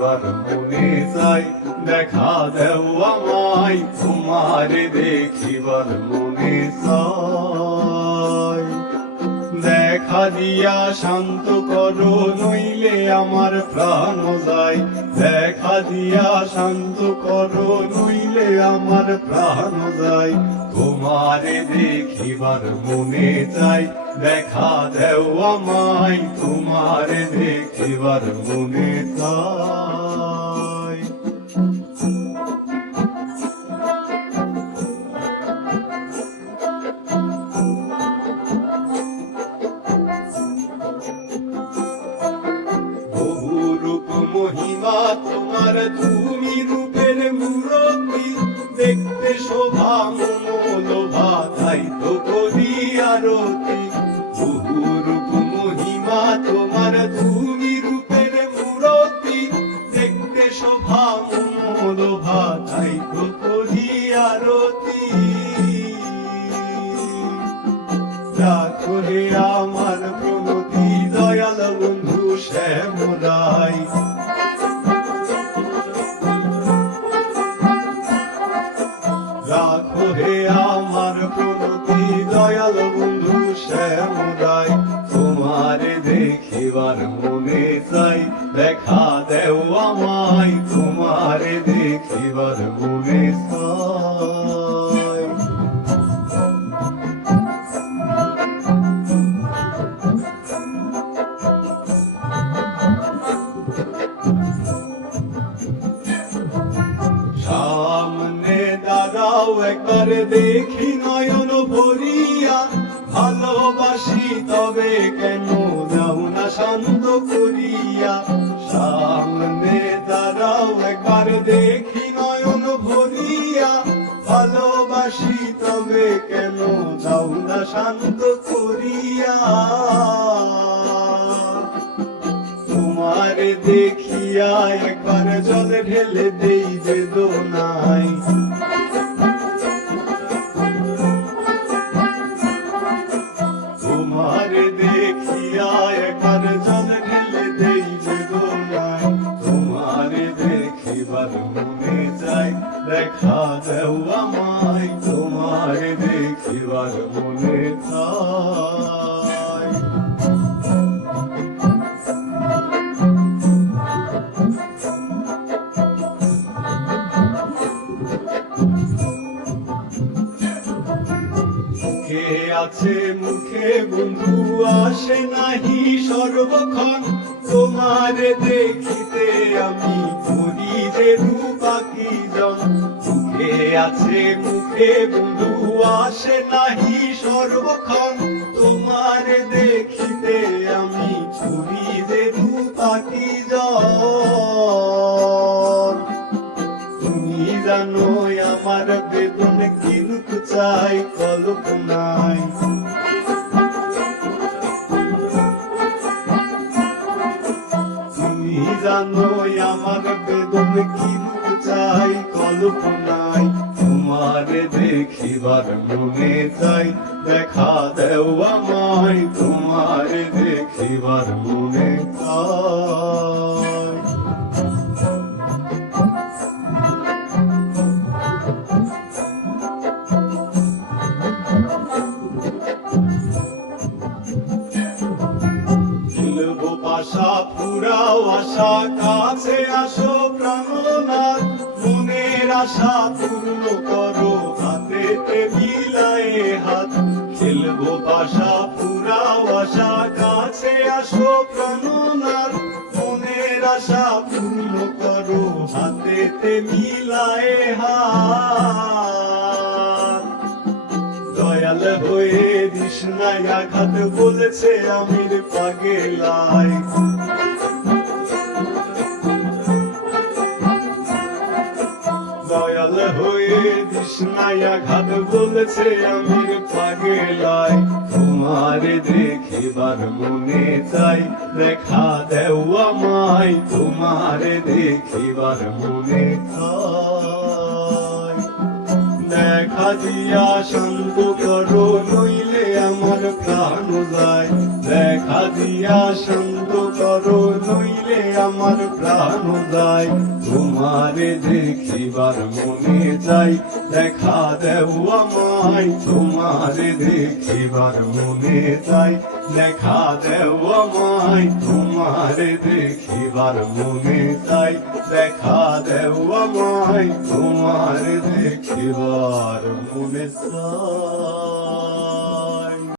দেখিবার মনে চাই, দেখা দেও আমায় তোমারে দেখিবার মনে চাই। দেখা দিয়া শান্ত করো নইলে আমার প্রাণ যায়, দেখা দিয়া শান্ত করো নইলে আমার প্রাণ যায়। তোমারে দেখিবার মনে চাই, দেখা দেও আমায় তোমারে দেখিবার মনে চাই। রূপ মহিমা তোমার, তুমি রূপের মূরতি, দেখতে শোভা মনোলোভা, তাই তো করি আরতি। রূপ মহিমা তোমার, তুমি রূপের মূরতি, দেখতে শোভা মনোলোভা, তাই তো করি আরতি। রাখো হে আমার প্রণতি দয়াল বন্ধু শ্যামরাই, রাখো হে আমার প্রণতি দয়াল বন্ধু শ্যামরাই। তোমারে দেখিবার মনে চাই, দেখা দেও আমায় তোমারে দেখিবার মনে চাই। সামনে দাঁড়াও একবার দেখি নয়ন ভরিয়া, ভালোবাসি তবে কেন যাও না শান্ত করিয়া। সামনে দাঁড়াও একবার দেখি নয়ন ভরিয়া, ভালোবাসি তবে কেন যাও না শান্ত করিয়া। তোমারে দেখিয়া একবার জলে ঢেলে দেই বেদনাই, তোমারে দেখিয়া একবার জলে ঢেলে দেই বেদনাই। তোমারে দেখিবার মনে চাই, দেখা দেও আমায় তোমারে দেখিবার মনে চাই। মুখে আছে মুখে বন্ধু আসে নাহি সর্বক্ষণ, তোমারে দেখিতে আমি করি যে রূপাকি জন। মুখে আছে মুখে বন্ধু আসে নাহি সর্বক্ষণ, তোমারে দেখিতে আমি করি যে রূপাকি জন। তুমি জানো আমার বেদন কিরূপ চাই কল্পনায়, তুমি জানো আমার বেদন কিরূপ চাই কল্পনায়। তোমারে দেখিবার মনে চাই, দেখা দেও আমায় তোমারে দেখিবার মনে চাই। আশা ফুরাও আশা কাছে আসো প্রাণনাথ, মনের আশা পূর্ণ করো হাতেতে বিলায়ে হাত। খেলবো পাশা ফুরাও আশা কাছে আসো প্রাণনাথ, মনের আশা পূর্ণ করো হাতেতে মিলায়ে হাত। দয়াল হয়ে দিস না আঘাত বলেছে আমির পাগেলাই, দয়াল হয়ে দিস না আঘাত বলেছে আমির পাগেলাই। তোমারে দেখিবার মনে চাই, দেখা দেও আমায় তোমারে দেখিবার মনে চাই। দেখা দিয়া শান্ত করো নইলে আমার প্রাণ যায়, দেখা দিয়া শান্ত করো নইলে আমার প্রাণ যায়। তোমারে দেখিবার মনে চাই, দেখা দেও আমায়। তোমারে দেখিবার মনে চাই, দেখা দেও আমায়। তোমারে দেখিবার মনে চাই, দেখা দেও আমায়। তোমারে দেখিবার মনে চাই।